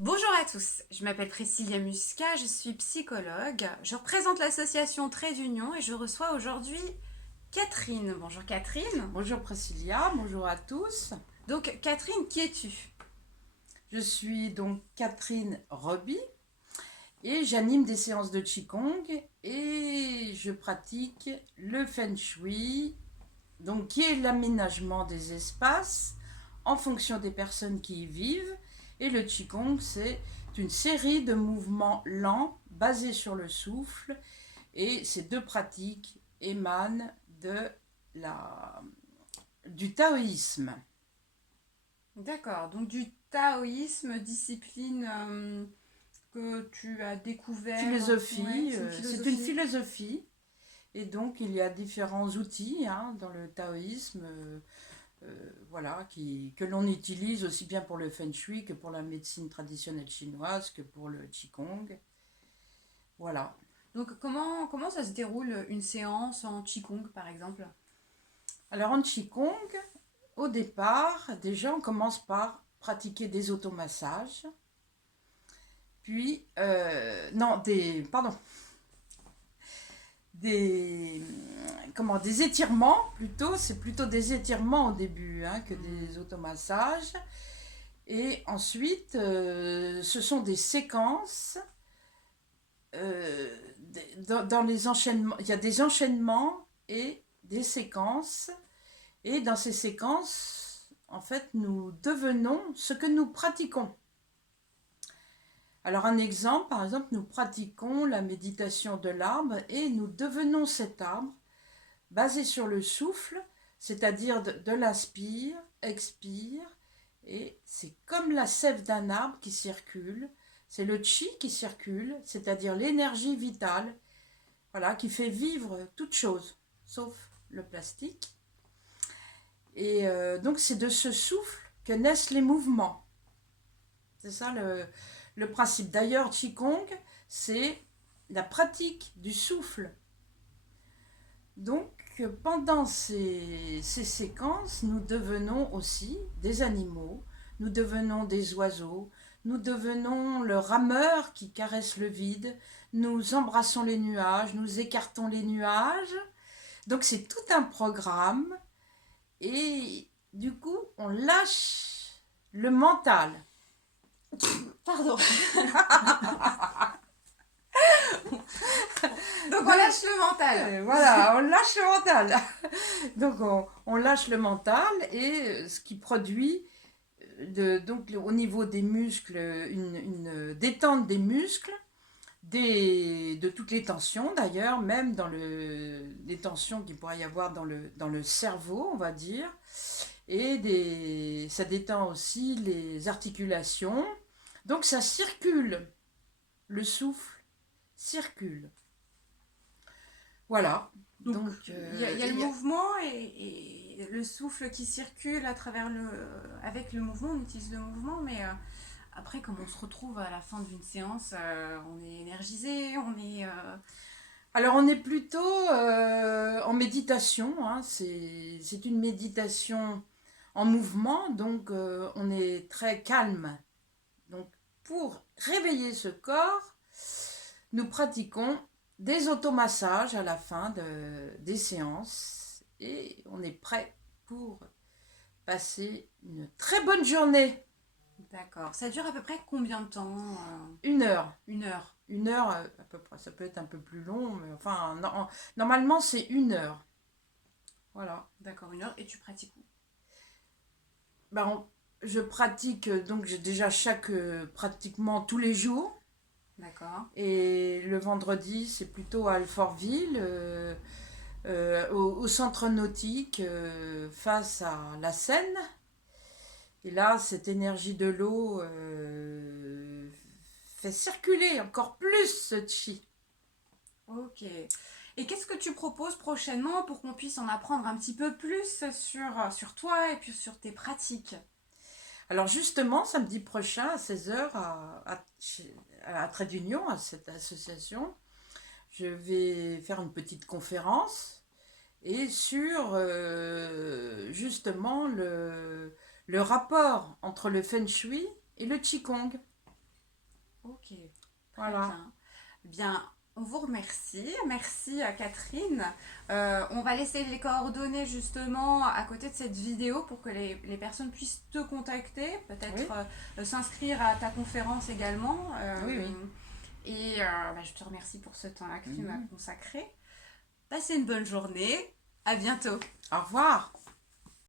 Bonjour à tous, je m'appelle Priscilla Muscat, je suis psychologue. Je représente l'association Trait d'Union et je reçois aujourd'hui Catherine. Bonjour Catherine. Bonjour Priscilla, bonjour à tous. Donc Catherine, qui es-tu? Je suis donc Catherine Roby et j'anime des séances de Qigong et je pratique le Feng Shui, donc qui est l'aménagement des espaces en fonction des personnes qui y vivent. Et le Qigong, c'est une série de mouvements lents basés sur le souffle et ces deux pratiques émanent de la, du taoïsme. D'accord, donc du taoïsme, discipline que tu as découvert. Ouais, Philosophie, c'est une c'est une philosophie. philosophie. Et donc, il y a différents outils dans le taoïsme voilà, que l'on utilise aussi bien pour le feng shui que pour la médecine traditionnelle chinoise, que pour le qigong. Voilà. Donc comment ça se déroule une séance en Qigong par exemple? Alors, en qigong, au départ, déjà, on commence par pratiquer des automassages. Puis, non, pardon, des, des étirements plutôt. C'est plutôt des étirements au début que des automassages. Et ensuite, ce sont des séquences. Dans les enchaînements, il y a des enchaînements et des séquences. Et dans ces séquences, en fait, nous devenons ce que nous pratiquons. Alors un exemple, par exemple, nous pratiquons la méditation de l'arbre et nous devenons cet arbre basé sur le souffle, c'est-à-dire de l'inspire, expire, et c'est comme la sève d'un arbre qui circule, c'est le chi qui circule, c'est-à-dire l'énergie vitale, voilà, qui fait vivre toute chose, sauf le plastique. Et donc c'est de ce souffle que naissent les mouvements. C'est ça le principe. D'ailleurs, Qigong, c'est la pratique du souffle. Donc, pendant ces séquences, nous devenons aussi des animaux, nous devenons des oiseaux, nous devenons le rameur qui caresse le vide, nous embrassons les nuages, nous écartons les nuages. Donc, c'est tout un programme et du coup, on lâche le mental. Pardon. Donc on lâche le mental. Voilà, on lâche le mental. Donc, on lâche le mental et ce qui produit donc au niveau des muscles, une détente des muscles, de toutes les tensions d'ailleurs, même les tensions qu'il pourrait y avoir dans le cerveau, on va dire. Et ça détend aussi les articulations. Donc ça circule, le souffle circule. Voilà. Donc, Donc, il y a le mouvement et le souffle qui circule à travers avec le mouvement, on utilise le mouvement, mais après, comme on se retrouve à la fin d'une séance, on est énergisé, on est. alors on est plutôt en méditation, c'est une méditation en mouvement, donc on est très calme. Donc pour réveiller ce corps, nous pratiquons des automassages à la fin des séances et on est prêt pour passer une très bonne journée. D'accord. Ça dure à peu près combien de temps? 1 heure. Une heure. 1 heure à peu près, ça peut être un peu plus long, mais enfin, normalement c'est 1 heure. Voilà. D'accord, une heure. Et tu pratiques où? Ben, je pratique donc j'ai déjà pratiquement tous les jours. D'accord. Et le vendredi, c'est plutôt à Alfortville, au centre nautique, face à la Seine. Et là, cette énergie de l'eau fait circuler encore plus ce chi. Ok. Et qu'est-ce que tu proposes prochainement pour qu'on puisse en apprendre un petit peu plus sur toi et puis sur tes pratiques? Alors justement, samedi prochain à 16 h à Trait d'Union, à cette association, je vais faire une petite conférence et sur justement le rapport entre le feng shui et le qigong. Ok, très Voilà. bien. Bien, on vous remercie. Merci à Catherine. On va laisser les coordonnées justement à côté de cette vidéo pour que les personnes puissent te contacter, peut-être Oui, s'inscrire à ta conférence également. oui, oui. Et je te remercie pour ce temps-là que tu m'as Mhm. consacré. Passez une bonne journée. À bientôt. Au revoir.